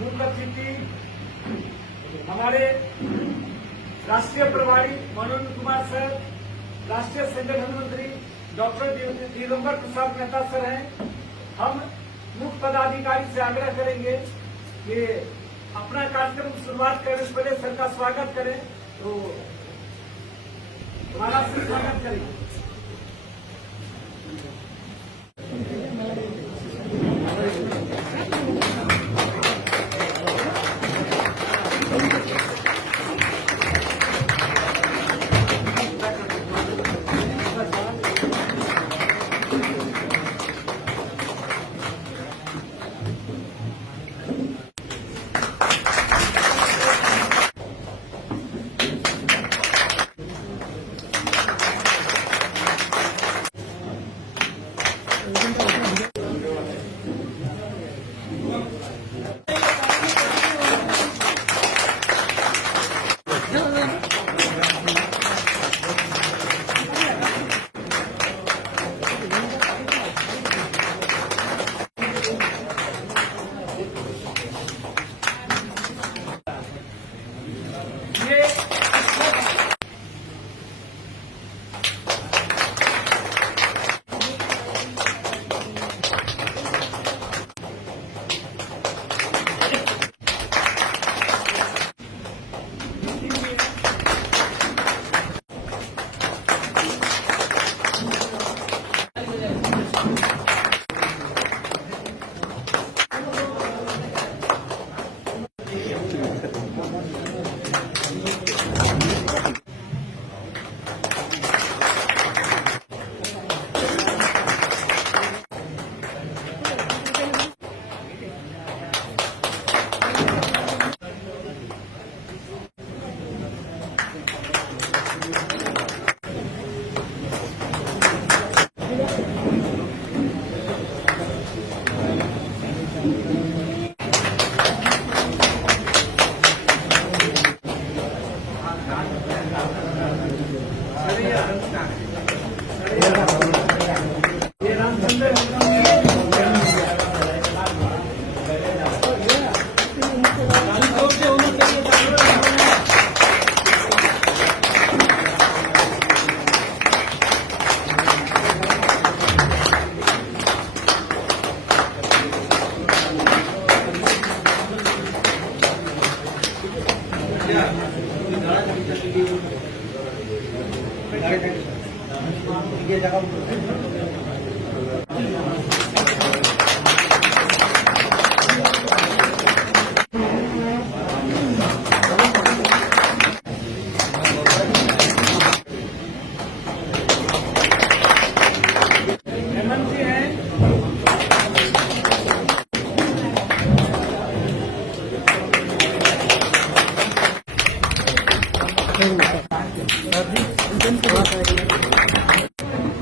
मुख्य अतिथि हमारे राष्ट्रीय प्रभारी मनोज कुमार सर, राष्ट्रीय संगठन मंत्री डॉक्टर दिगंबर प्रसाद मेहता सर हैं। हम मुख्य पदाधिकारी से आग्रह करेंगे कि अपना कार्यक्रम शुरुआत करने से पहले सर का स्वागत करें, तो हमारा से स्वागत करेंगे।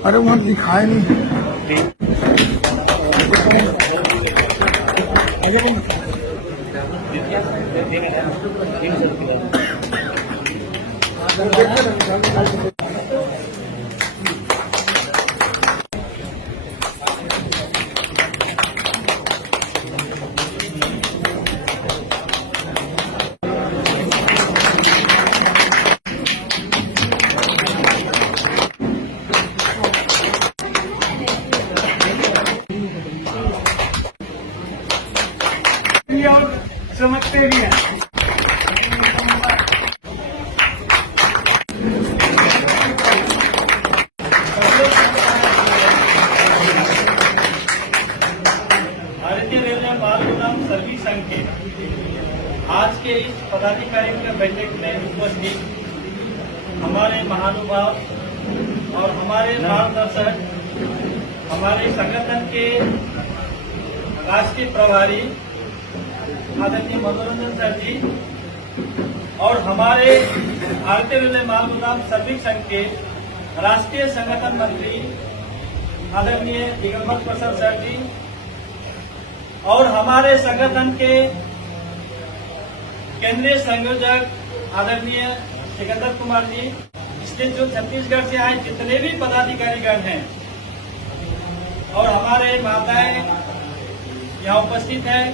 अरे वहाँ दिखाए नहीं। और चमकते भी हैं। भारतीय रेलवे माल गुदाम सर्विस संघ के आज के इस पदाधिकारियों के बैठक में उपस्थित हमारे महानुभाव और हमारे मार्गदर्शक, हमारे संगठन के राष्ट्रीय प्रभारी आदरणीय मनोरंजन सर जी और हमारे भारतीय रेलवे माल गुदाम श्रमिक संघ के राष्ट्रीय संगठन मंत्री आदरणीय दिगंबर प्रसाद सर जी और हमारे संगठन के केंद्रीय संयोजक आदरणीय सिकंदर कुमार जी, इसके जो छत्तीसगढ़ से आए जितने भी पदाधिकारीगण हैं और हमारे माताएं यहाँ उपस्थित हैं,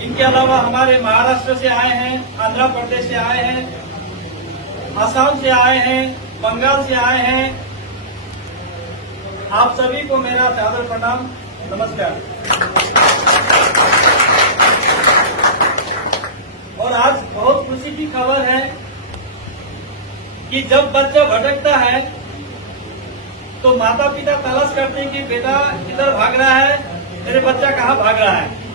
इनके अलावा हमारे महाराष्ट्र से आए हैं, आंध्र प्रदेश से आए हैं, असम से आए हैं, बंगाल से आए हैं। आप सभी को मेरा सादर प्रणाम, नमस्कार। और आज बहुत खुशी की खबर है कि जब बच्चा भटकता है तो माता पिता तलाश करते हैं कि बेटा किधर भाग रहा है, मेरे बच्चा कहाँ भाग रहा है।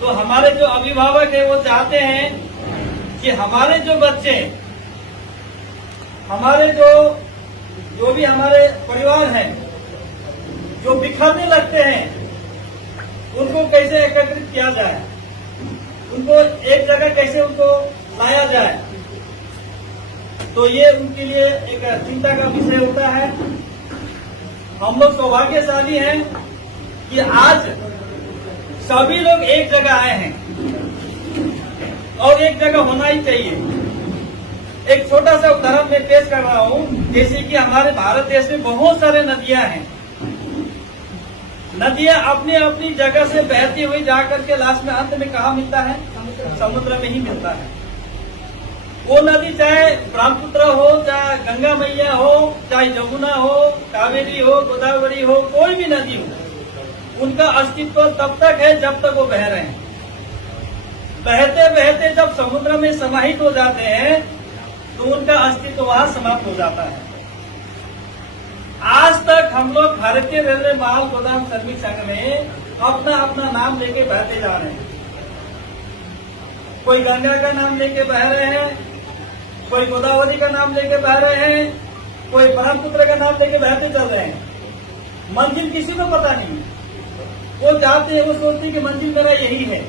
तो हमारे जो अभिभावक है वो चाहते हैं कि हमारे जो बच्चे, हमारे जो भी हमारे परिवार हैं जो बिखरने लगते हैं, उनको कैसे एकत्रित किया जाए, उनको एक जगह कैसे उनको लाया जाए। तो ये उनके लिए एक चिंता का विषय होता है। हम लोग सौभाग्यशाली हैं कि आज सभी लोग एक जगह आए हैं और एक जगह होना ही चाहिए। एक छोटा सा उदाहरण मैं पेश कर रहा हूँ। जैसे कि हमारे भारत देश में बहुत सारे नदियां हैं। नदियां अपनी अपनी जगह से बहती हुई जाकर के लास्ट में अंत में कहाँ मिलता है? समुद्र में ही मिलता है। वो नदी चाहे ब्रह्मपुत्र हो, चाहे गंगा मैया हो, चाहे जमुना हो, कावेरी हो, गोदावरी हो, कोई भी नदी हो, उनका अस्तित्व तब तक है जब तक वो बह रहे हैं। बहते बहते जब समुद्र में समाहित हो जाते हैं तो उनका अस्तित्व वहां समाप्त हो जाता है। आज तक हम लोग भारतीय रेलवे माल गोदाम श्रमिक संघ में अपना अपना नाम लेके बहते जा रहे हैं। कोई गंगा का नाम लेके बह रहे हैं, कोई गोदावरी का नाम लेके बह रहे हैं, कोई ब्रह्मपुत्र का नाम लेके बहते चल रहे हैं। मंजिल किसी को पता नहीं। वो चाहते हैं, वो सोचते हैं कि मंजिल मेरा यही है।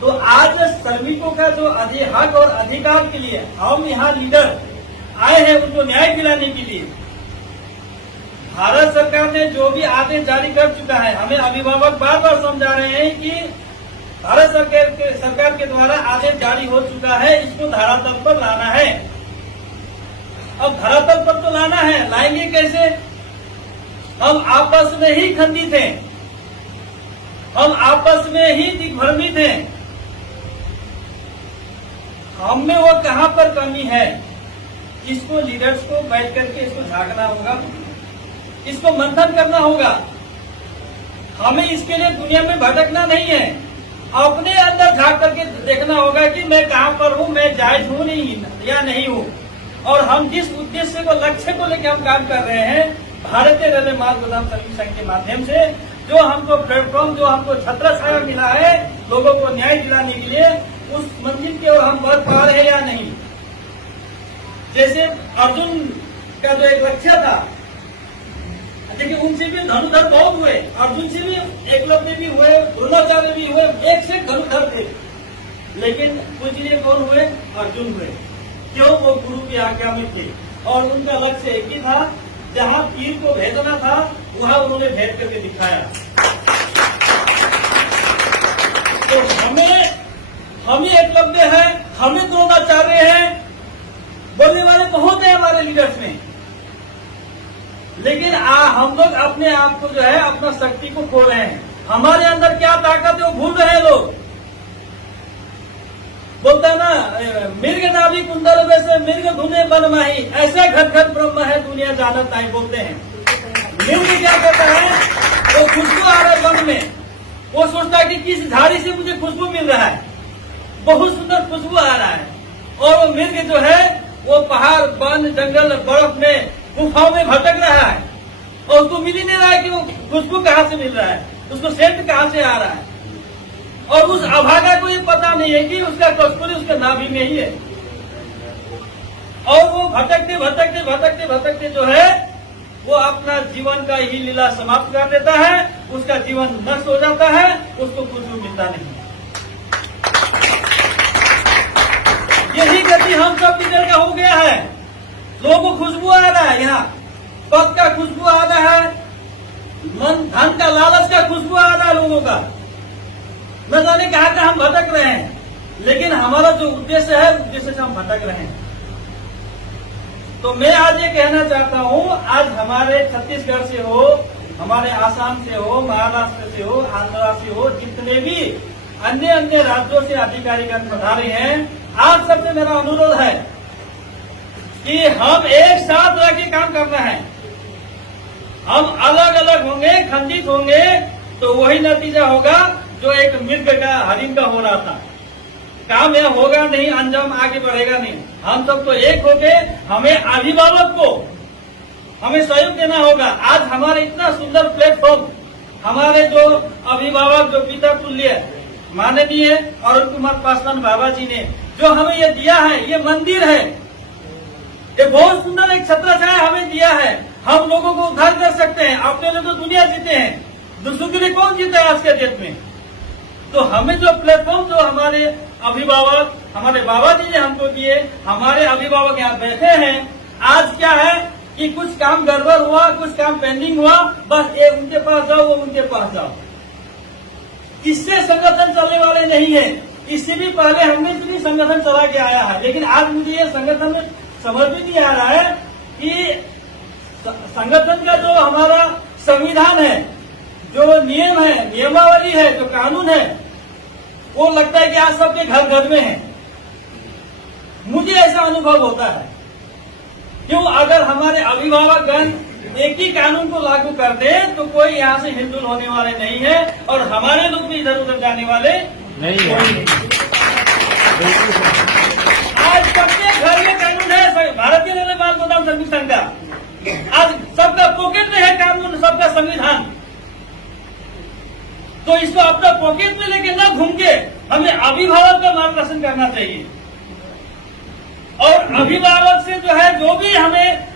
तो आज श्रमिकों का जो हक और अधिकार के लिए हम यहाँ लीडर आए हैं, उनको न्याय दिलाने के लिए भारत सरकार ने जो भी आदेश जारी कर चुका है, हमें अभिभावक बार बार समझा रहे हैं कि भारत सरकार के द्वारा आदेश जारी हो चुका है, इसको धरातल पर लाना है। अब धरातल पर तो लाना है, लाएंगे कैसे? हम आपस में ही खंडित हैं, हम आपस में ही दिग्भ्रमित हैं। हम में वो कहां पर कमी है, इसको लीडर्स को बैठ करके इसको झांकना होगा, इसको मंथन करना होगा। हमें इसके लिए दुनिया में भटकना नहीं है, अपने अंदर झांक करके देखना होगा कि मैं कहां पर हूं, मैं जायज हूं नहीं या नहीं हूं। और हम जिस उद्देश्य को, लक्ष्य को लेकर हम काम कर रहे हैं, भारतीय रेलवे माल गोदाम श्रमिक संघ के माध्यम से जो हमको प्लेटफॉर्म, जो हमको छत्रछाया मिला है लोगों को न्याय दिलाने के लिए, उस मंजिल की ओर हम बढ़ पा रहे हैं या नहीं। जैसे अर्जुन का जो एक लक्ष्य था, देखिए उनसे भी धनुधर बहुत हुए, अर्जुन से भी एकलव्य भी हुए, द्रोणाचार्य भी हुए, एक से धनुधर थे, लेकिन पूजनीय कौन हुए? अर्जुन हुए। क्यों? वो गुरु की आज्ञा में थे और उनका लक्ष्य एक ही था, जहां तीर को भेजना था वहां उन्होंने भेज करके दिखाया। तो हम ही एकलव्य है, हम ही द्रोणाचार्य हैं, बोलने वाले बहुत है हमारे लीडर्स में, लेकिन हम लोग अपने आप को जो है, अपना शक्ति को खो रहे हैं। हमारे अंदर क्या ताकत है वो भूल रहे हैं लोग। बोलता है ना, मिर्ग नाभि कुंडल वैसे मिर्ग धुने बन माही, ऐसे घट घट ब्रह्म है दुनिया जानत नहीं, बोलते हैं। मिर्ग क्या करता है? वो खुशबू आ रहा है वन में, वो सोचता है कि किस झाड़ी से मुझे खुशबू मिल रहा है, बहुत सुंदर खुशबू आ रहा है। और वो मिर्ग जो है वो पहाड़, वन, जंगल, बर्फ में, गुफाओं में भटक रहा है और उसको मिल ही नहीं रहा है कि वो खुशबू कहाँ से मिल रहा है, उसको सेंट कहाँ से आ रहा है। और उस अभागा को ये पता नहीं है कि उसका कस्तूरी उसके नाभि में ही है। और वो भटकते भटकते भटकते भटकते जो है वो अपना जीवन का ही लीला समाप्त कर देता है, उसका जीवन नष्ट हो जाता है, उसको कुछ भी मिलता नहीं। यही गति हम सब लीडर का हो गया है। लोगों को खुशबू आ रहा है, यहाँ पद का खुशबू आ रहा है, मन धन का, लालच का खुशबू आ रहा है लोगों का। न जाने कहाँ कहाँ हम भटक रहे हैं, लेकिन हमारा जो उद्देश्य है, उद्देश्य से हम भटक रहे हैं। तो मैं आज ये कहना चाहता हूँ, आज हमारे छत्तीसगढ़ से हो, हमारे आसाम से हो, महाराष्ट्र से हो, आंध्रा से हो, जितने भी अन्य अन्य राज्यों से अधिकारीगण पधारे हैं, आप सबसे मेरा अनुरोध है कि हम एक साथ रह के काम करना है। हम अलग अलग होंगे, खंडित होंगे तो वही नतीजा होगा जो एक मृग का, हरिण का हो रहा था। काम यह होगा नहीं, अंजाम आगे बढ़ेगा नहीं। हम सब तो एक होके हमें अभिभावक को हमें सहयोग देना होगा। आज हमारे इतना सुंदर प्लेटफॉर्म, हमारे जो अभिभावक, जो पिता तुल्य माननीय अरुण कुमार पासवान बाबा जी ने जो हमें ये दिया है, ये मंदिर है, ये बहुत सुंदर एक छत्रछाया हमें दिया है। हम लोगों को उद्धार कर सकते हैं। अपने लोग तो दुनिया जीते हैं, दूसरों के लिए कौन जीता है आज के डेट में? तो हमें जो प्लेटफॉर्म, जो हमारे अभिभावक, हमारे बाबा जी ने हमको दिए, हमारे अभिभावक यहाँ बैठे हैं। आज क्या है कि कुछ काम गड़बड़ हुआ, कुछ काम पेंडिंग हुआ, बस ये उनके पास जाओ, वो उनके पास जाओ। इससे संगठन चलने वाले नहीं है। इससे भी पहले हमने भी संगठन चला के आया है, लेकिन आज मुझे ये संगठन में समझ में नहीं आ रहा है कि संगठन का जो हमारा संविधान है, जो नियम है, नियमावली है, जो कानून है, वो लगता है कि आज सबके घर घर में है। मुझे ऐसा अनुभव होता है। क्यों? अगर हमारे अभिभावकगण एक ही कानून को लागू कर दे तो कोई यहाँ से हिलजुल होने वाले नहीं है और हमारे लोग भी इधर उधर जाने वाले नहीं है। आज सबके घर में कानून है, भारतीय रेलवे माल गोदाम सर्विस संघ का। आज सबका पॉकेट में है कानून, सबका संविधान। तो इसको अपना पॉकेट में लेके न घूम के हमें अभिभावक का मार्गदर्शन करना चाहिए। और अभिभावक से जो है, जो भी हमें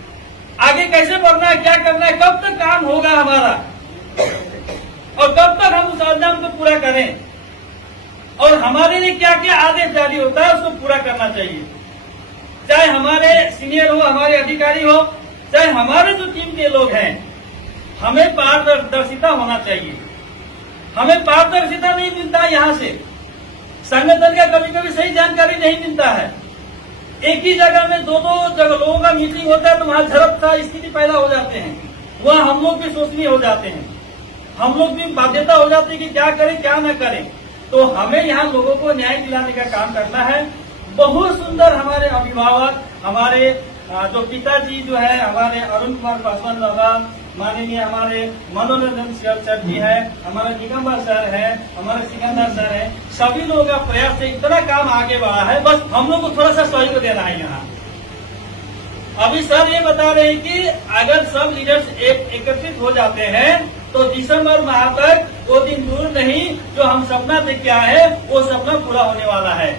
आगे कैसे बढ़ना है, क्या करना है, कब तक काम होगा हमारा और कब तक हम उस अंजाम को पूरा करें और हमारे लिए क्या क्या आदेश जारी होता है उसको पूरा करना चाहिए। चाहे हमारे सीनियर हो, हमारे अधिकारी हो, चाहे हमारे जो टीम के लोग हैं, हमें पारदर्शिता होना चाहिए। हमें पारदर्शिता नहीं मिलता यहाँ से। संगठन का कभी कभी सही जानकारी नहीं मिलता है। एक ही जगह में दो जगह लोगों का मीटिंग होता है तो वहां झड़प का स्थिति पैदा हो जाते हैं। वहां हम लोग भी सोचनीय हो जाते हैं, हम लोग भी बाध्यता हो जाती है कि क्या करें क्या न करें। तो हमें यहाँ लोगों को न्याय दिलाने का काम करना है। बहुत सुंदर हमारे अभिभावक, हमारे जो पिताजी जो है, हमारे अरुण कुमार पासवान बाबा, माननीय हमारे मनोरंजन सर जी है, हमारे दिगंबर सर है, हमारे सिकंदर सर है, सभी लोगों का प्रयास से इतना काम आगे बढ़ा है। बस हम लोग को थोड़ा सा सहयोग देना है यहाँ। अभी सर ये बता रहे हैं कि अगर सब लीडर्स एकत्रित हो जाते हैं तो दिसंबर माह तक वो दिन दूर नहीं जो हम सपना देख के आए हैं, वो सपना पूरा होने वाला है।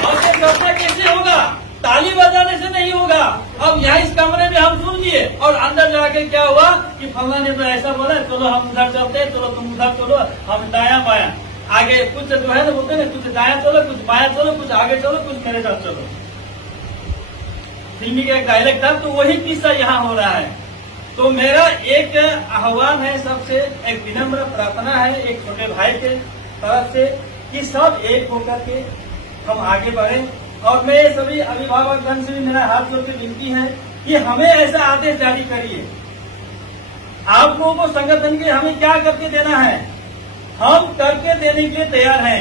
और ये सपना कैसे होगा? ताली बजाने से नहीं होगा। अब यहाँ इस कमरे में हम सुन लिए और अंदर जाके क्या हुआ कि फलना ने तो ऐसा बोला, चलो हम उधर चलते हैं, चलो तुम उधर चलो, हम दाया बाया, आगे कुछ जो है ना बोलते हैं, कुछ दाया चलो, कुछ बाया चलो, कुछ आगे चलो, कुछ मेरे साथ चलो। फिल्मी का एक डायलॉग था, तो वही किस्सा यहाँ हो रहा है। तो मेरा एक आह्वान है सबसे, एक विनम्र प्रार्थना है एक छोटे भाई के तरफ से कि सब एक होकर के हम आगे बढ़े। और मैं सभी अभिभावकगण से भी मेरा हाथ जोड़ के विनती है कि हमें ऐसा आदेश जारी करिए। आप लोगों को संगठन के हमें क्या करके देना है, हम करके देने के लिए तैयार हैं।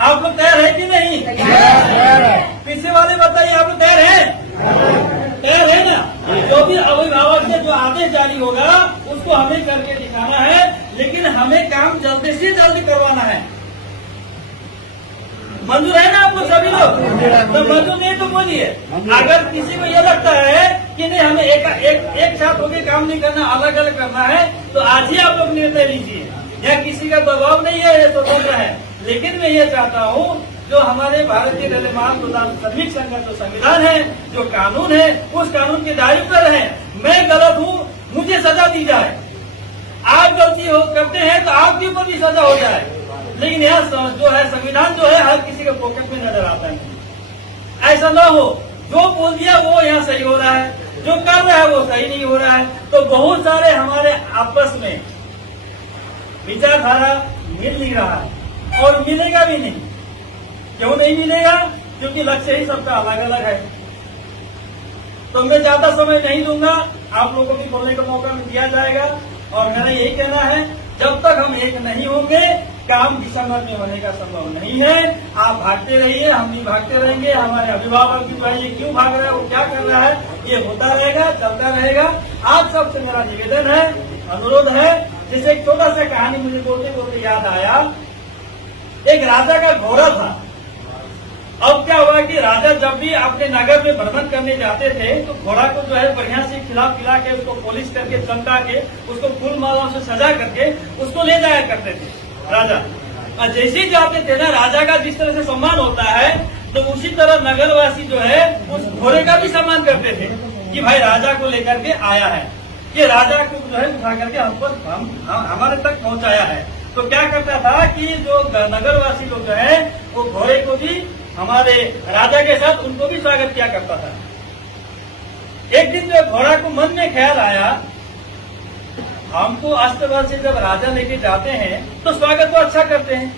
आप लोग तैयार है कि नहीं? पीछे वाले बताइए, आप लोग तैयार हैं? तैयार है ना? जो भी अभिभावक से जो आदेश जारी होगा उसको हमें करके दिखाना है, लेकिन हमें काम जल्दी से जल्दी करवाना है। मंजूर है ना आप लोग सभी लोग? तो मंजूर नहीं तो बोलिए। अगर किसी को ये लगता है कि नहीं हमें एक साथ होकर काम नहीं करना, अलग अलग करना है, तो आज ही आप लोग निर्णय लीजिए। या किसी का दबाव नहीं है, ये स्वतंत्र है। लेकिन मैं ये चाहता हूँ जो हमारे भारतीय रेलवे माल गोदाम श्रमिक संघ का जो संविधान है, जो कानून है, उस कानून के दायरे पर है। मैं गलत हूँ, मुझे सजा दी जाए। आप गलती करते हैं तो आपके ऊपर भी सजा हो जाए। लेकिन यह जो है संविधान जो है हर किसी के पॉकेट में नजर आता है। ऐसा न हो, जो बोल दिया वो यहाँ सही हो रहा है, जो कर रहा है वो सही नहीं हो रहा है। तो बहुत सारे हमारे आपस में विचारधारा मिल नहीं रहा है और मिलेगा भी नहीं। क्यों नहीं मिलेगा? क्योंकि लक्ष्य ही सबका अलग अलग है। तो मैं ज्यादा समय नहीं दूंगा, आप लोगों को भी बोलने का मौका दिया जाएगा। और मेरा यही कहना है, जब तक हम एक नहीं होंगे काम दिसंबर में होने का संभव नहीं है। आप भागते रहिए, हम भी भागते रहेंगे। हमारे अभिभावक भी भाई ये क्यों भाग रहा है, वो क्या कर रहा है, ये होता रहेगा, चलता रहेगा। आप सबसे मेरा निवेदन है, अनुरोध है। जैसे एक छोटा सा कहानी मुझे बोलते बोलते याद आया। एक राजा का घोड़ा था। अब क्या हुआ कि राजा जब भी अपने नगर में भ्रमण करने जाते थे तो घोड़ा को जो है बढ़िया से खिला पिला के, उसको पॉलिश करके, चमका के, उसको फूल मालाओं से सजा करके उसको ले जाया करते थे राजा। और जैसे ही जाते थे ना, राजा का जिस तरह से सम्मान होता है तो उसी तरह नगरवासी जो है उस घोड़े का भी सम्मान करते थे कि भाई राजा को लेकर के आया है, ये राजा को जो है उठा करके हमारे तक पहुंचाया है। तो क्या करता था कि जो नगरवासी लोग जो है वो घोड़े को भी हमारे राजा के साथ उनको भी स्वागत किया करता था। एक दिन जो घोड़ा को मन में ख्याल आया, हमको अस्तबल से जब राजा लेके जाते हैं तो स्वागत तो अच्छा करते हैं,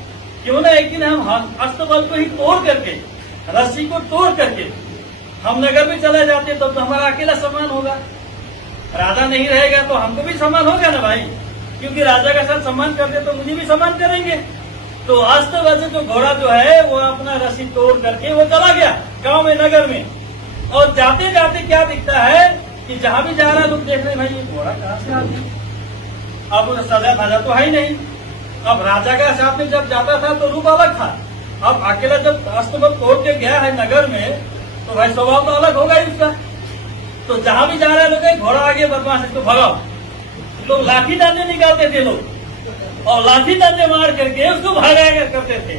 क्यों ना एक दिन हम अस्तबल को ही तोड़ करके, रस्सी को तोड़ करके हम नगर में चले जाते तो हमारा अकेला सम्मान होगा। राजा नहीं रहेगा तो हमको भी सम्मान होगा ना भाई, क्योंकि राजा के साथ सम्मान करते तो मुझे भी सम्मान करेंगे। तो अस्तबल से जो घोड़ा जो है वो अपना रस्सी तोड़ करके वो चला गया गांव में, नगर में। और जाते जाते क्या दिखता है कि जहां भी जा रहा है लोग देख रहे हैं, भाई ये घोड़ा कहाँ से आ गया। अब सजा धजा तो है ही नहीं। अब राजा के साथ में जब जाता था तो रूप अलग था, अब अकेला जब अस्तबल तोड़ के गया है नगर में तो भाई स्वभाव तो अलग होगा ही उसका। तो जहां भी जा रहा है लोग, घोड़ा आगे बदमाश इसको भगाओ, लोग लाठी डंडे निकालते थे लोग, और लाठी डंडे मार करके उसको भगाया करते थे।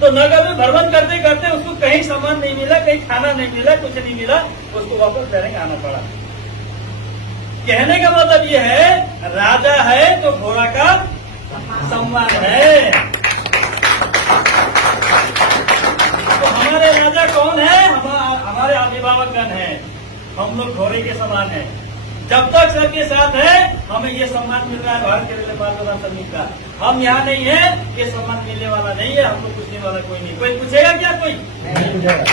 तो नगर में भ्रमण करते करते उसको कहीं सामान नहीं मिला, कहीं खाना नहीं मिला, कुछ नहीं मिला, उसको वापस घर आना पड़ा। कहने का मतलब ये है, राजा है तो घोड़ा का सम्मान है। तो हमारे राजा कौन है? हमारे अभिभावकगण है। हम लोग घोड़े के समान है। जब तक सबके साथ है हमें ये सम्मान मिल रहा है भारत के रेलवे मार्ग प्रदान समिति का। हम यहाँ नहीं है, ये सम्मान मिलने वाला नहीं है, हमको पूछने वाला कोई नहीं। कोई पूछेगा क्या? कोई नहीं पूछेगा।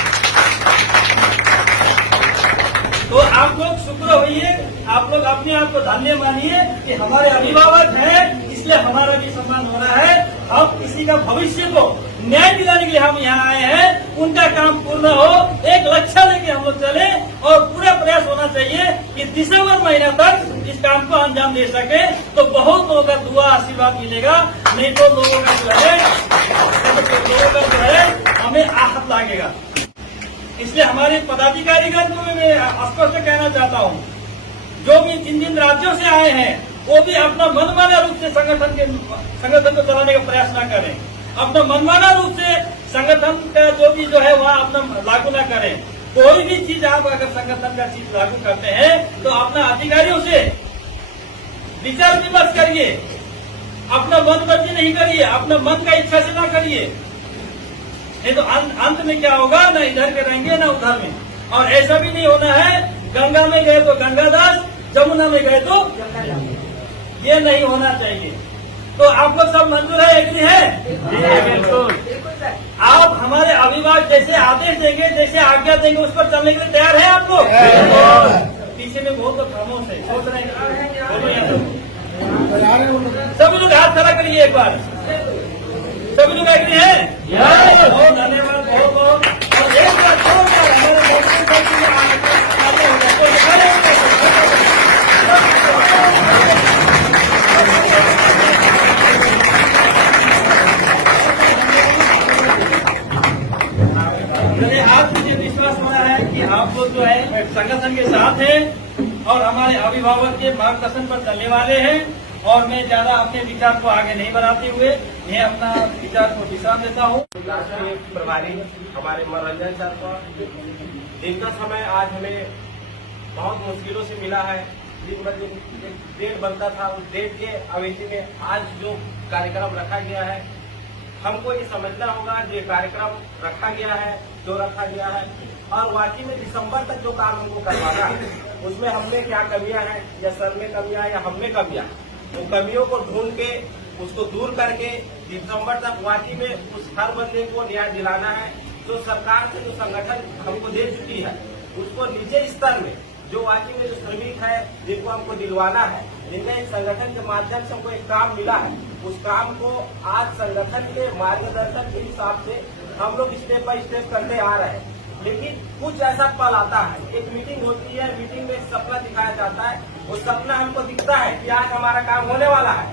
तो आप लोग शुक्र होइए, आप लोग अपने आप को धन्य मानिए कि हमारे अभिभावक हैं, इसलिए हमारा भी सम्मान हो रहा है। हम किसी का भविष्य को न्याय दिलाने के लिए हम यहाँ आए हैं, उनका काम पूर्ण हो, एक लक्ष्य लेके हम लोग चले और पूरा प्रयास होना चाहिए कि दिसंबर महीना तक इस काम को अंजाम दे सके। तो बहुत लोगों का दुआ आशीर्वाद मिलेगा, नहीं तो लोगों का जो है हमें आहत लागेगा। इसलिए हमारे पदाधिकारीगण को मैं स्पष्ट कहना चाहता हूँ, जो भी जिन राज्यों से आए हैं वो भी अपना मनमाना रूप से संगठन को चलाने का प्रयास न करें। अपना मनमाना रूप से संगठन का जो है वहाँ अपना लागू न करें। कोई भी चीज आप अगर संगठन का चीज लागू करते हैं तो अपना अधिकारियों से विचार विमर्श करिए, अपना मन मर्जी नहीं करिए, अपना मन का इच्छा से ना करिए, नहीं तो अंत में क्या होगा, न इधर के रहेंगे न उधर में। और ऐसा भी नहीं होना है गंगा में गए तो गंगादास, जमुना में गए तो ये नहीं होना चाहिए। तो आप लोग सब मंजूर है, एग्री है? बिल्कुल। आप हमारे अभिभावक जैसे आदेश देंगे, जैसे आज्ञा देंगे, उस पर चलने के लिए तैयार है आप लोग? पीछे में बहुत लोग खामोश है, सोच रहे हैं, बोलो यहाँ सभी लोग हाथ खड़ा करिए एक बार। सभी लोग एग्री है? बहुत धन्यवाद, बहुत बहुत। और एक बार आज मुझे विश्वास हो रहा है कि आप लोग जो है संगठन के साथ हैं और हमारे अभिभावक के मार्गदर्शन पर चलने वाले हैं। और मैं ज्यादा अपने विचार को आगे नहीं बढ़ाते हुए मैं अपना विचार को विश्राम देता हूँ। राष्ट्रीय प्रभारी हमारे मनोरंजन सर का दिन का समय आज हमें बहुत मुश्किलों से मिला है। दिन ब दिन एक डेट बनता था, उस डेट के अवधि में आज जो कार्यक्रम रखा गया है, हमको ये समझना होगा जो कार्यक्रम रखा गया है, जो रखा गया है, और वाकई में दिसंबर तक जो काम हमको करवाना है उसमें हमने क्या कमियां हैं, या सर में कमियां है या हम में कमियां, उन कमियों को ढूंढ के उसको दूर करके दिसंबर तक वाकई में उस हर बंदे को न्याय दिलाना है जो सरकार से जो संगठन हमको दे चुकी है। उसको निजी स्तर में जो वाकई में जो श्रमिक है जिनको हमको दिलवाना है, जिनका एक संगठन के माध्यम से हमको एक काम मिला है, उस काम को आज संगठन के मार्गदर्शन के हिसाब से हम लोग स्टेप बाय स्टेप करते आ रहे हैं। लेकिन कुछ ऐसा पल आता है, एक मीटिंग होती है, मीटिंग में एक सपना दिखाया जाता है, वो सपना हमको दिखता है कि आज हमारा काम होने वाला है,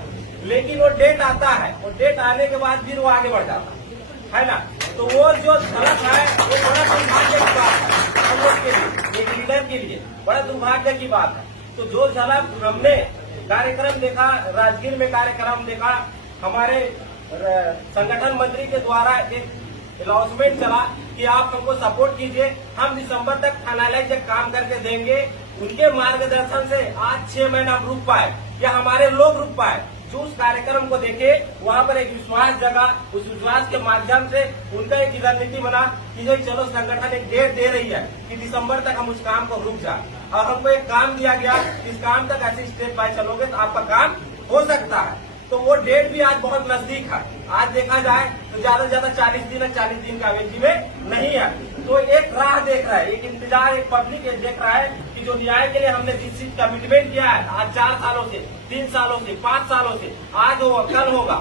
लेकिन वो डेट आता है, वो डेट आने के बाद फिर वो आगे बढ़ जाता है ना। तो वो जो झलक है वो बड़ा दुर्भाग्य की बात है हम लोग के लिए, एक लीडर के लिए बड़ा दुर्भाग्य की बात है। तो जो झलक हमने कार्यक्रम देखा, राजगीर में कार्यक्रम देखा, हमारे संगठन मंत्री के द्वारा एक अनाउंसमेंट चला कि आप हमको सपोर्ट कीजिए, हम दिसंबर तक फाइनलाइज काम करके देंगे। उनके मार्गदर्शन से आज 6 महीना हम रुक पाए या हमारे लोग रुक पाए। जो उस कार्यक्रम को देखे वहाँ पर एक विश्वास जगा, उस विश्वास के माध्यम से उनका एक रणनीति बना कि जो चलो संगठन एक डेट दे रही है कि दिसंबर तक हम उस काम को रुक जाए, और हमको एक काम दिया गया, इस काम तक ऐसे स्टेप बाय चलोगे तो आपका काम हो सकता है। तो वो डेट भी आज बहुत नजदीक है। आज देखा जाए तो ज्यादा से ज्यादा 40 दिन है, 40 दिन का अवधि में नहीं है। तो एक राह देख रहा है, एक इंतजार, एक पब्लिक देख रहा है कि जो न्याय के लिए हमने जिस चीज कमिटमेंट किया है आज 4 सालों से, 3 सालों से, 5 सालों से, आज वो कल होगा।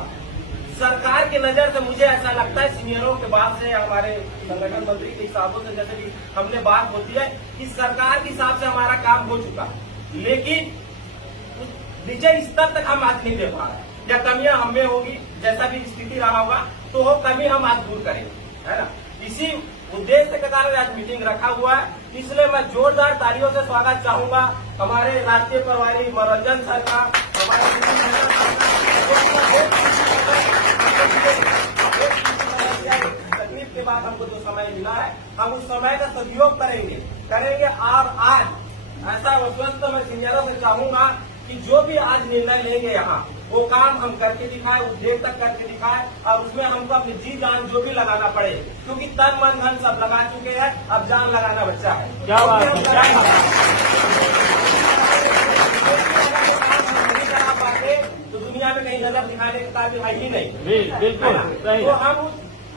सरकार की नजर से मुझे ऐसा लगता है, सीनियरों के बात से, हमारे संगठन मंत्री के हिसाबों से जैसे भी हमने बात होती है कि सरकार के हिसाब से हमारा काम हो चुका, लेकिन निजी स्तर तक हम आज नहीं दे पा रहे, या कमियां हमें होगी, जैसा भी स्थिति रहा होगा तो वो कमी हम आज दूर करेंगे, है ना। इसी उद्देश्य के कारण आज मीटिंग रखा हुआ है, इसलिए मैं जोरदार तालियों से स्वागत चाहूंगा हमारे राष्ट्रीय प्रभारी मनोरंजन सर का, हमारे तकलीफ के बाद हमको जो समय मिला है हम उस समय का सदुपयोग करेंगे। और आज ऐसा आश्वस्त मैं सीनियरों से चाहूंगा कि जो भी आज निर्णय लेंगे यहाँ, वो काम हम करके दिखाए, उस डेट तक करके दिखाए, और उसमें हमको अपनी जी जान जो भी लगाना पड़े, क्योंकि तन मन धन सब लगा चुके हैं, अब जान लगाना बच्चा है। क्या बात है, क्या बात है। तो दुनिया में कहीं नजर दिखाने के काबिल है ही नहीं। बिल्कुल सही। तो हम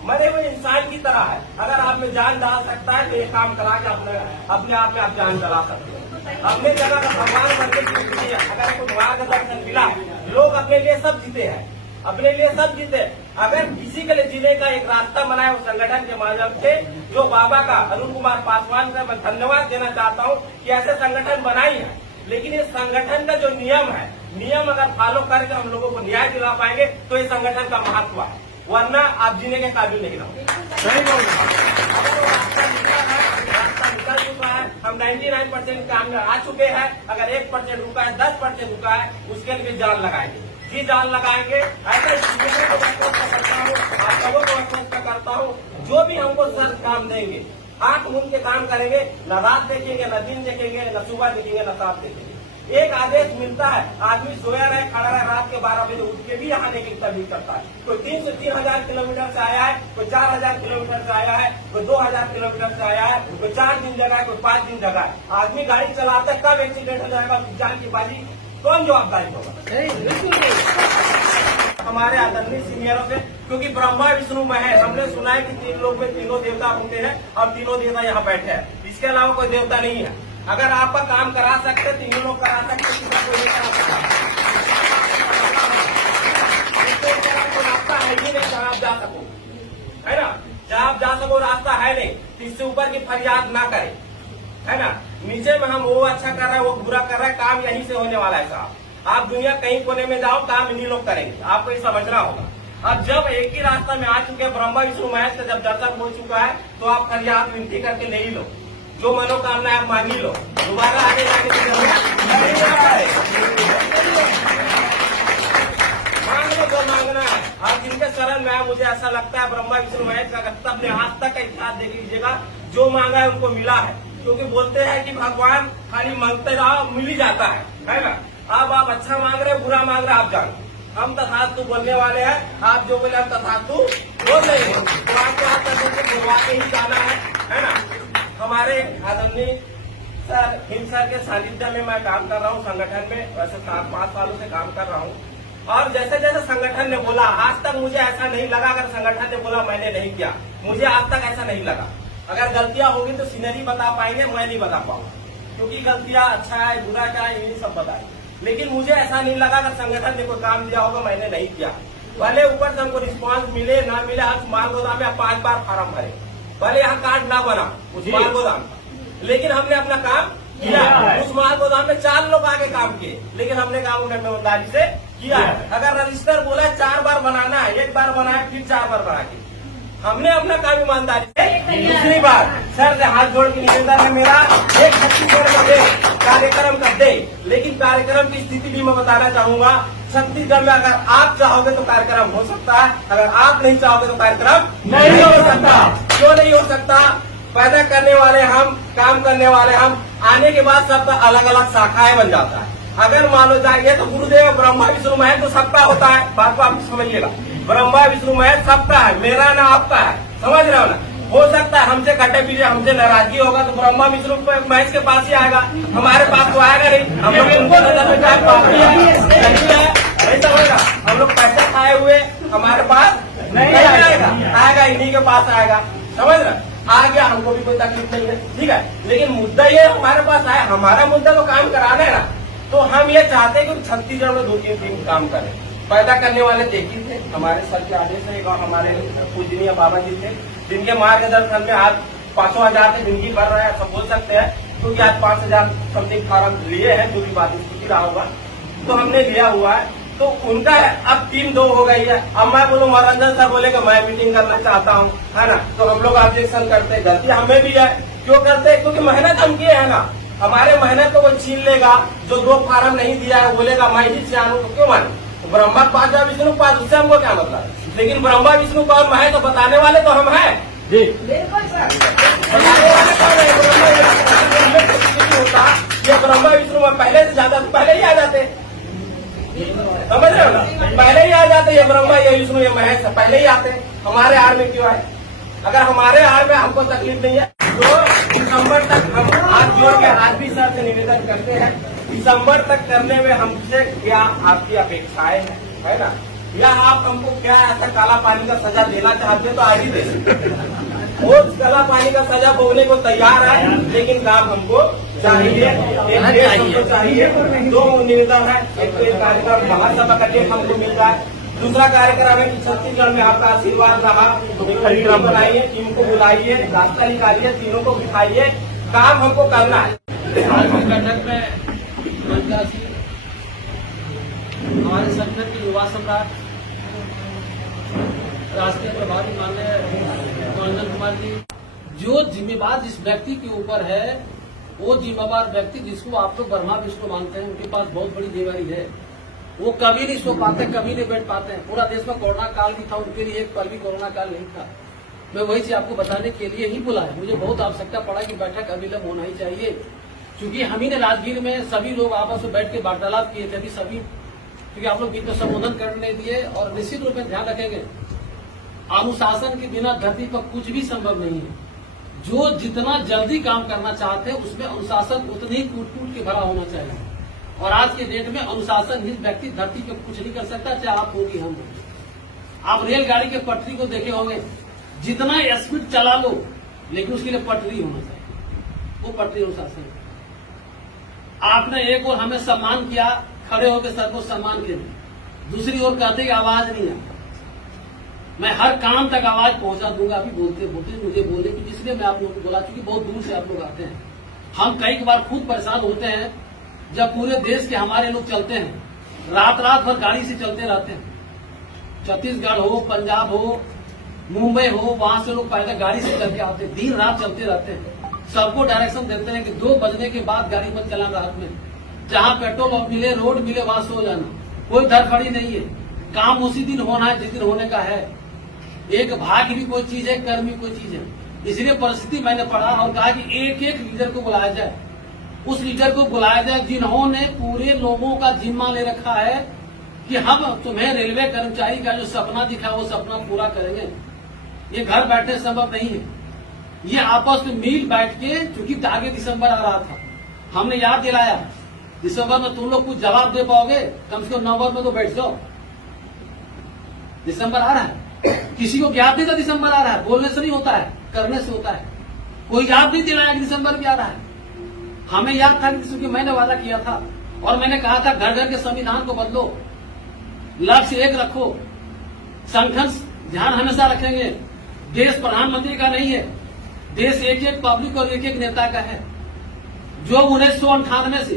मरे हुए इंसान की तरह है, अगर आप में जान डाल सकता है तो ये काम करा के अपने आप में आप जान डला सकते हैं। अपने जगह का भगवान बनने के लिए अगर कोई मार्गदर्शन मिला, लोग अपने लिए सब जीते हैं, अपने लिए सब जीते। अगर किसी के लिए जीने का एक रास्ता बनाए उस संगठन के माध्यम से, जो बाबा का अरुण कुमार पासवान का मैं धन्यवाद देना चाहता हूँ कि ऐसे संगठन बनाई है। लेकिन इस संगठन का जो नियम है, नियम अगर फॉलो करके हम लोगों को न्याय दिला पाएंगे तो ये संगठन का महत्व है, वरना आप जीने के काबिल नहीं रहोगे। सही बोल रहे हैं। रास्ता निकल चुका है, हम 99% काम में आ चुके हैं। अगर 1% रुका है, 10% रुका है, उसके लिए जान लगाएंगे, जी जान लगाएंगे। ऐसा करता हूँ, आप सबों को आश्वस्त करता हूँ, जो भी हमको सच काम देंगे, आंख मूंद के काम करेंगे, न रात देखेंगे, न दिन देखेंगे, न सुबह देखेंगे, न साथ देखेंगे। एक आदेश मिलता है, आदमी सोया रहे, खड़ा रहे, रात के 12 बजे उठ के भी यहाँ आने की तबलीग करता है। कोई 3 से 3,000 किलोमीटर से आया है, कोई 4,000 किलोमीटर से आया है, कोई 2,000 किलोमीटर से आया है, कोई 4 दिन जगह है, कोई 5 दिन जगह है। आदमी गाड़ी चलाता है, कब एक्सीडेंट हो जाएगा, जान की बाजी कौन जवाबदारी होगा? हमारे आदरणीय सीनियरों से, क्योंकि ब्रह्मा विष्णु महेश, हमने सुना है कि 3 लोग में तीनों देवता होते हैं, और तीनों देवता यहाँ बैठे हैं, इसके अलावा कोई देवता नहीं है। अगर आपका काम करा सकते, तीनों लोग करा सकते, कोई नहीं करा सकता। रास्ता है ही नहीं जहाँ आप जा सको, है ना, जहाँ आप जा सको रास्ता है नहीं, तो इससे ऊपर की फरियाद ना करें, है ना। नीचे में हम वो अच्छा कर रहे हैं, वो बुरा कर रहे हैं, काम यहीं से होने वाला है साहब। आप दुनिया कहीं कोने में जाओ, काम इन्हीं लोग करेंगे, आपको ये समझना होगा। अब जब एक ही रास्ता में आ चुके हैं, ब्रह्मा विष्णु महेश का जब दर्शन हो चुका है, तो आप फरियाद विनती करके ले ही लो, जो मनोकामना आप मांग ही लो, दोबारा आगे जाने की जरूरत नहीं है। मांग लो जो मांगना है, और जिनके शरण में है, मुझे ऐसा लगता है ब्रह्मा विष्णु महेश का तब ने आज तक का इतिहास देख लीजिएगा, जो मांगा है उनको मिला है। क्योंकि बोलते हैं कि भगवान खाली मांगते रहो, मिल ही जाता है ना। अब आप अच्छा मांग रहे, बुरा मांग रहे, आप जानो, हम तथास्तु बोलने वाले हैं, आप जो बोले हम तथास्तु बोल रहे हैं, तो आपके हाथ तक बोलवा के ही जाना है ना। हमारे आदरणीय सर हिंद सर के सानिध्य में मैं काम कर रहा हूँ संगठन में, वैसे 5 सालों से काम कर रहा हूँ, और जैसे जैसे संगठन ने बोला, आज तक मुझे ऐसा नहीं लगा, अगर संगठन ने बोला मैंने नहीं किया, मुझे आज तक ऐसा नहीं लगा। अगर गलतियां होगी तो सीनरी बता पाएंगे, मैं नहीं बता पाऊंगा, क्योंकि गलतियां अच्छा है बुरा क्या है यही सब बताए। लेकिन मुझे ऐसा नहीं लगा कि संगठन ने कोई काम दिया होगा मैंने नहीं किया। भले ऊपर से हमको रिस्पांस मिले ना मिले, आज माल गोदाम में 5 बार फार्म भरे, भले यहाँ कार्ड ना बना उस माल गोदाम का, लेकिन हमने अपना काम किया है। उस माल गोदाम में 4 लोग आगे काम किए, लेकिन हमने काम उन्हें ईमानदारी से किया है। अगर रजिस्टर बोला है 4 बार बनाना है, 1 बार बनाए फिर 4 बार बना के हमने अपना काम ईमानदारी से। दूसरी बात, सर से हाथ जोड़ के निवेदन है मेरा, एक छत्तीसगढ़ में दे कार्यक्रम कर दे, लेकिन कार्यक्रम की स्थिति भी मैं बताना चाहूंगा। छत्तीसगढ़ में अगर आप चाहोगे तो कार्यक्रम हो सकता है, अगर आप नहीं चाहोगे तो कार्यक्रम नहीं हो सकता। क्यों नहीं हो सकता? पैदा करने वाले हम, काम करने वाले हम, आने के बाद सबका अलग अलग शाखाएं बन जाता है। अगर मान लो जाए तो गुरुदेव ब्रह्मा विष्णु महेश तो सबका होता है, बात को आप समझिएगा, ब्रह्मा विष्णु महेश सबका है, मेरा ना आपका है, समझ रहे हो ना। हो सकता है हमसे कटे पीछे हमसे नाराजगी होगा तो ब्रह्मा विष्णु महेश के पास ही आएगा, हमारे पास तो आएगा नहीं। हम लोग उनको नजर में चाहे पापी है नहीं समझेगा, हम लोग पैसे खाए हुए हमारे पास नहीं आएगा, आएगा इन्हीं के पास आएगा, समझ रहे। आ गया हमको भी कोई तकलीफ नहीं है, ठीक है, लेकिन मुद्दा ये हमारे पास आया, हमारा मुद्दा तो काम कराना है ना। तो हम ये चाहते हैं कि छत्तीसगढ़ में 2-3 दिन काम करें। पैदा करने वाले देखी थे हमारे सर के आदेश से, हमारे पूजनीय बाबा जी थे, जिनके मार्गदर्शन में आज 5,000 की जिंदगी बढ़ रहा है, सब बोल सकते हैं, क्योंकि आज 5,000 समथिंग फार्म लिए हैं, जो भी बात स्थिति रहा होगा तो हमने लिया हुआ है। तो उनका है, अब टीम 2 हो गई है। अब मैं बोलूँ मनोरंजन सर बोलेगा मैं मीटिंग करना चाहता हूँ, है ना, तो हम लोग ऑब्जेक्शन करते हैं। गलती हमें भी है, क्यों करते हैं? क्योंकि मेहनत हम किए है ना, हमारे मेहनत को कोई छीन लेगा। जो 2 फार्म नहीं दिया है बोलेगा मैं ही सियान हूँ, तो क्यों माने? तो ब्रह्मा के पास या विष्णु के पास, उससे हमको क्या मतलब? लेकिन ब्रह्मा विष्णु का और मैं तो बताने वाले तो हम हैं जी, बताने वाले कौन है? होता ये ब्रह्मा विष्णु में पहले से ज्यादा तो पहले ही आ जाते, समझ रहे हो ना, पहले ही आ जाते। ये ब्रह्मा ये विष्णु ये महेश पहले ही आते, हमारे आड़ में क्यों आए? अगर हमारे आड़ में हमको तकलीफ नहीं है तो दिसंबर तक हम हाथ जोड़ के आज भी सर से निवेदन करते हैं, दिसंबर तक करने में हमसे क्या आपकी अपेक्षाएं हैं, है ना, या आप हमको क्या ऐसा काला पानी का सजा देना चाहते हो तो आज ही दे सकते। वो काला पानी का सजा भोगने को तैयार है, लेकिन काम हमको चाहिए, हमको चाहिए। 2 निवेदन है, एक तो एक कार्यक्रम महासभा का डेट हमको मिल रहा है, दूसरा कार्यक्रम है कि छत्तीसगढ़ में आपका आशीर्वाद रहा, कार्यक्रम बनाइए, टीम को बुलाइए, रास्ता निकालिए, तीनों को बिठाइए, काम हमको करना है। आज की बैठक में हमारे संगठन के युवा सम्राट राष्ट्रीय प्रभारी माननीय मनोरंजन कुमार जी, जो जिम्मेवार जिस व्यक्ति के ऊपर है, वो जिम्मेवार व्यक्ति जिसको आप लोग ब्रह्मा विष्णु मानते हैं, उनके पास बहुत बड़ी जिम्मेवारी है। वो कभी नहीं सो पाते, कभी नहीं बैठ पाते हैं। पूरा देश में कोरोना काल भी था, उनके लिए एक पल भी कोरोना काल नहीं था। मैं वही चीज आपको बताने के लिए ही बुलाया, मुझे बहुत आवश्यकता पड़ा कि बैठक अविलंब होना ही चाहिए, क्योंकि हम ही ने राजगीर में सभी लोग आपस में बैठ के वार्तालाप किए थे, सभी, क्योंकि आप लोग बीच में संबोधन करने दिए। और निश्चित रूप में ध्यान रखेंगे, अनुशासन के बिना धरती पर कुछ भी संभव नहीं है। जो जितना जल्दी काम करना चाहते हैं उसमें अनुशासन उतनी ही कूट के भरा होना चाहिए। और आज के डेट में अनुशासन ही व्यक्ति धरती पर कुछ नहीं कर सकता, चाहे आप होगी हम होगी। आप रेलगाड़ी के पटरी को देखे होंगे, जितना स्पीड चला लो, लेकिन उसके लिए पटरी होना चाहिए, वो पटरी अनुशासन है। आपने एक ओर हमें सम्मान किया, खड़े होकर सर को सम्मान किया, दूसरी ओर कहते कि आवाज नहीं है। मैं हर काम तक आवाज पहुंचा दूंगा, अभी बोलते बोलते मुझे बोले कि इसलिए मैं आप लोगों को बोला, क्योंकि बहुत दूर से आप लोग आते हैं। हम कई बार खुद परेशान होते हैं जब पूरे देश के हमारे लोग चलते हैं, रात भर गाड़ी से चलते रहते हैं, छत्तीसगढ़ हो, पंजाब हो, मुंबई हो, वहां से लोग पैदल गाड़ी से चल के आते हैं, दिन रात चलते रहते हैं। सबको डायरेक्शन देते हैं कि 2 बजने के बाद गाड़ी मत चलाना, रात में जहां पेट्रोल पंप मिले, रोड मिले, वहां सो जाना, कोई धरफड़ी नहीं है। काम उसी दिन होना है जिस दिन होने का है। एक भाग्य भी कोई चीज है, कर्म भी कोई चीज है। इसलिए परिस्थिति मैंने पढ़ा और कहा कि एक एक लीडर को बुलाया जाए, उस लीडर को बुलाया जाए जिन्होंने पूरे लोगों का जिम्मा ले रखा है कि हम तुम्हें रेलवे कर्मचारी का जो सपना दिखा वो सपना पूरा करेंगे। ये घर बैठे संभव नहीं है, ये आपस में मिल बैठ के, चूंकि आगे दिसंबर आ रहा था, हमने याद दिलाया दिसंबर में तुम लोग कुछ जवाब दे पाओगे, कम से कम नवंबर में तो बैठ जाओ। दिसंबर आ रहा है, किसी को ज्ञात नहीं था दिसंबर आ रहा है, बोलने से नहीं होता है, करने से होता है। कोई याद नहीं दिलाया कि दिसंबर में आ रहा है। हमें याद था क्योंकि मैंने वादा किया था और मैंने कहा था घर घर के संविधान को बदलो, लक्ष्य एक रखो, संगठन ध्यान हमेशा रखेंगे। देश प्रधानमंत्री का नहीं है, देश एक एक पब्लिक और एक एक नेता का है। जो 1998 से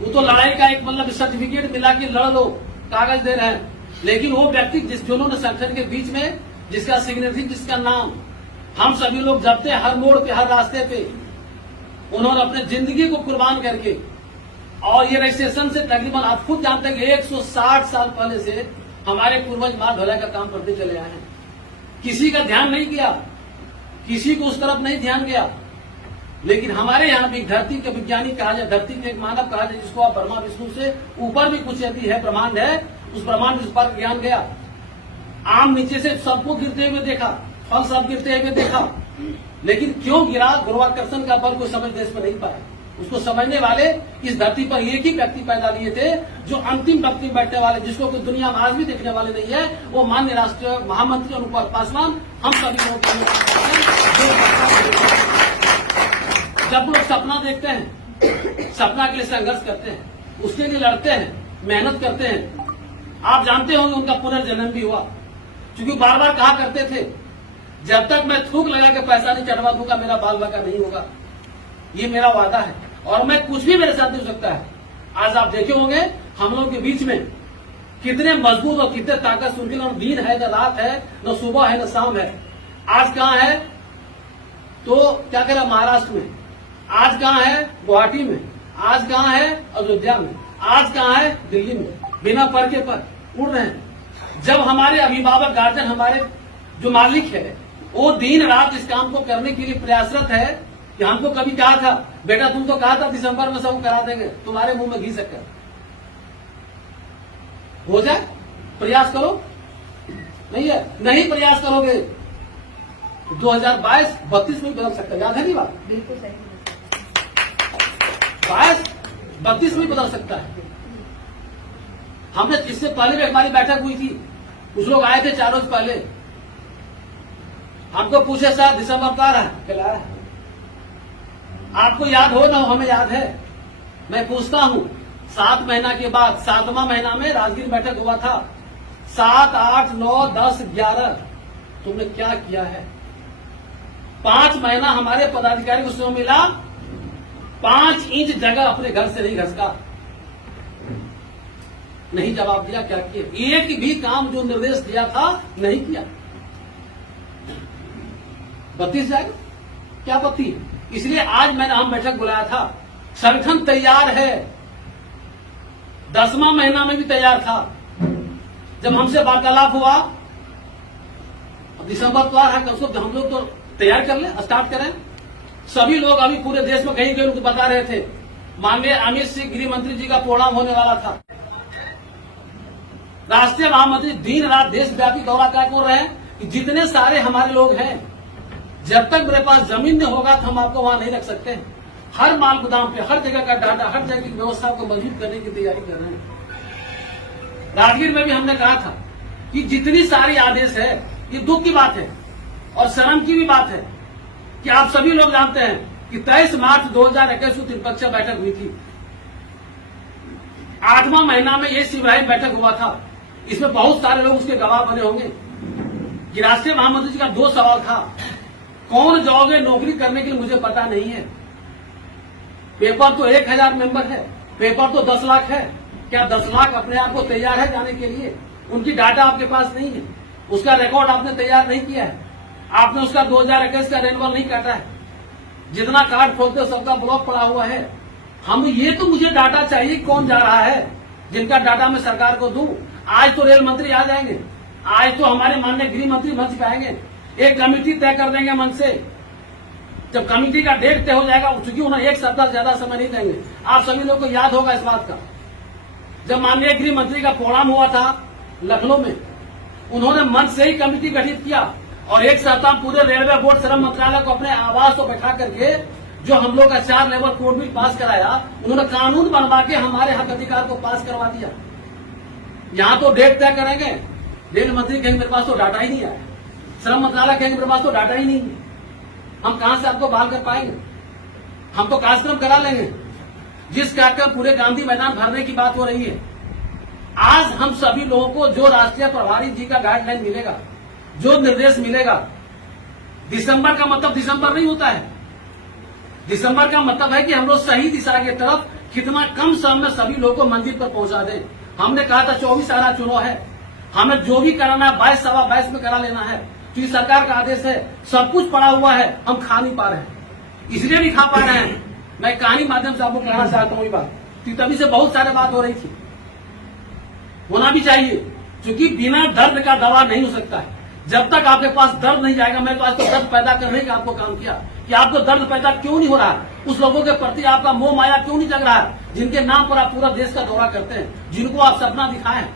वो तो लड़ाई का एक मतलब सर्टिफिकेट मिला कि लड़ लो, कागज दे रहे हैं, लेकिन वो व्यक्ति जिन्होंने संगठन के बीच में जिसका सिग्नेचर, जिसका नाम हम सभी लोग जपते हैं हर मोड़ पे, हर रास्ते पे, उन्होंने अपने जिंदगी को कुर्बान करके, और ये रजिस्ट्रेशन से तकरीबन आप खुद जानते हैं कि 160 साल पहले से हमारे पूर्वज माल ढुलाई का काम करते चले आए हैं। किसी का ध्यान नहीं किया, किसी को उस तरफ नहीं ध्यान गया, लेकिन हमारे यहाँ भी धरती के विज्ञानी कहा जाए, धरती के एक मानव कहा जाए, जिसको आप ब्रह्मा विष्णु से ऊपर भी कुछ यदि है ब्रह्मांड है, उस ब्रह्मांड पर ज्ञान गया। आम नीचे से सबको गिरते हुए देखा, फल सब गिरते हुए देखा, लेकिन क्यों गिरा? गुरुत्वाकर्षण का बल कोई समझ देश में नहीं पाया। उसको समझने वाले इस धरती पर एक ही व्यक्ति पैदा लिए थे, जो अंतिम व्यक्ति बैठने वाले, जिसको कोई दुनिया में आज भी देखने वाले नहीं है, वो माननीय राष्ट्रीय महामंत्री अनुपर पासवान। हम सभी लोग जब लोग सपना देखते हैं, सपना के लिए संघर्ष करते हैं, उसके लिए लड़ते हैं, मेहनत करते हैं। आप जानते होंगे उनका पुनर्जन्म भी हुआ, क्योंकि बार बार कहा करते थे जब तक मैं थूक लगा के पैसा नहीं चढ़वा दूंगा मेरा बाल बच्चा नहीं होगा। ये मेरा वादा है और मैं कुछ भी मेरे साथ नहीं हो सकता है। आज आप देखे होंगे हम लोग के बीच में कितने मजबूत और कितने ताकत सुन के, न दिन है न रात है, न सुबह है न शाम है। आज कहाँ है तो क्या कह रहा महाराष्ट्र में, आज कहाँ है गुवाहाटी में, आज कहाँ है अयोध्या में, आज कहाँ है दिल्ली में, बिना पर के पर उड़ रहे हैं। जब हमारे अभिभावक गार्जियन, हमारे जो मालिक है, वो दिन रात इस काम को करने के लिए प्रयासरत है। कि हमको कभी कहा था बेटा तुम तो कहा था दिसंबर में सब करा देंगे, तुम्हारे मुंह में घी शक्कर हो जाए, प्रयास करो। नहीं है, नहीं प्रयास करोगे 2022 32 में बदल सकता है। याद है नहीं बात? बिल्कुल सही। 22 32 में बदल सकता है। हमने इससे पहले भी हमारी बैठक हुई थी, कुछ लोग आए थे 4 रोज पहले, हमको पूछे सर दिसंबर का रहा कहलाया है, आपको याद हो ना हो, हमें याद है। मैं पूछता हूं 7 महीना के बाद 7वां महीना में राजगीर बैठक हुआ था, 7, 8, 9, 10, 11 तुमने क्या किया है? 5 महीना हमारे पदाधिकारी को समय मिला, 5 इंच जगह अपने घर से नहीं घसका, नहीं जवाब दिया। क्या किया? एक भी काम जो निर्देश दिया था नहीं किया। 32 जाएगा क्या बत्ती? इसलिए आज मैंने हम बैठक बुलाया था। संगठन तैयार है, 10वां महीना में भी तैयार था। जब हमसे वार्तालाप हुआ, अब दिसंबर तो आ रहा है, कम से कम हम लोग तो तैयार कर लें, स्टार्ट करें। सभी लोग अभी पूरे देश में कहीं कहीं लोग बता रहे थे, माननीय अमित सिंह गृह मंत्री जी का प्रोग्राम होने वाला था। राष्ट्रीय महामंत्री दिन रात देशव्यापी दौरा तय कर रहे हैं कि जितने सारे हमारे लोग हैं, जब तक मेरे पास जमीन नहीं होगा तो हम आपको वहां नहीं रख सकते। हर माल गोदाम पे हर जगह का डाटा, हर जगह की व्यवस्था को मजबूत करने की तैयारी कर रहे हैं। राजगीर में भी हमने कहा था कि जितनी सारी आदेश है, ये दुख की बात है और शर्म की भी बात है कि आप सभी लोग जानते हैं कि 23 मार्च 2021 को त्रिपक्षीय बैठक हुई थी। 8वां महीना में ये शिवराय बैठक हुआ था। इसमें बहुत सारे लोग उसके गवाह बने होंगे कि राष्ट्रीय महामंत्री जी का 2 सवाल था, कौन जाओगे नौकरी करने के लिए मुझे पता नहीं है। पेपर तो 1000 मेंबर है, पेपर तो 10 लाख है। क्या 10 लाख अपने आप को तैयार है जाने के लिए? उनकी डाटा आपके पास नहीं है, उसका रिकॉर्ड आपने तैयार नहीं किया है, आपने उसका 2021 का रेनवल नहीं काटा है। जितना कार्ड खोलते हो सबका ब्लॉक पड़ा हुआ है। हम ये तो मुझे डाटा चाहिए कौन जा रहा है, जिनका डाटा मैं सरकार को दूं। आज तो रेल मंत्री आ जाएंगे, आज तो हमारे माननीय गृह मंत्री मंच पे आएंगे, एक कमेटी तय कर देंगे मन से। जब कमेटी का डेट तय हो जाएगा, चूंकि उन्हें 1 सप्ताह से ज्यादा समय नहीं देंगे। आप सभी लोग को याद होगा इस बात का, जब माननीय गृह मंत्री का प्रोग्राम हुआ था लखनऊ में, उन्होंने मन से ही कमेटी गठित किया और 1 सप्ताह पूरे रेलवे बोर्ड श्रम मंत्रालय को अपने आवास को बैठा करके जो हम लोग का 4 लेवल कोड बिल पास कराया, उन्होंने कानून बनवा के हमारे हक अधिकार को पास करवा दिया। यहाँ तो डेट तय करेंगे, रेल मंत्री कहेंगे मेरे पास तो डाटा ही नहीं आया, श्रम मंत्रालय कहेंगे मेरे पास तो डाटा ही नहीं है। हम कहां से आपको बहाल कर पाएंगे? हम तो कार्यक्रम करा लेंगे। जिस कार्यक्रम पूरे गांधी मैदान भरने की बात हो रही है, आज हम सभी लोगों को जो राष्ट्रीय प्रभारी जी का गाइडलाइन मिलेगा, जो निर्देश मिलेगा, दिसंबर का मतलब दिसंबर नहीं होता है। दिसंबर का मतलब है कि हम लोग सही दिशा की तरफ कितना कम समय में सभी लोगों को मंजिल पर पहुंचा दें। हमने कहा था 24 आना चुनाव है, हमें जो भी कराना है 22 सवा 22 में करा लेना है, क्योंकि सरकार का आदेश है। सब कुछ पड़ा हुआ है, हम खा नहीं पा रहे हैं, इसलिए नहीं खा पा रहे हैं। मैं कहानी माध्यम से आपको कहना चाहता हूँ ये बात, क्योंकि तभी से बहुत सारे बात हो रही थी, होना भी चाहिए, क्योंकि बिना दर्द का दवा नहीं हो सकता है। जब तक आपके पास दर्द नहीं जाएगा, मैं तो आज तो दर्द पैदा करने का आपको काम किया कि आपको दर्द पैदा क्यों नहीं हो रहा है, उस लोगों के प्रति आपका मोह माया क्यों नहीं जग रहा है, जिनके नाम पर आप पूरा देश का दौरा करते हैं, जिनको आप सपना दिखाएं।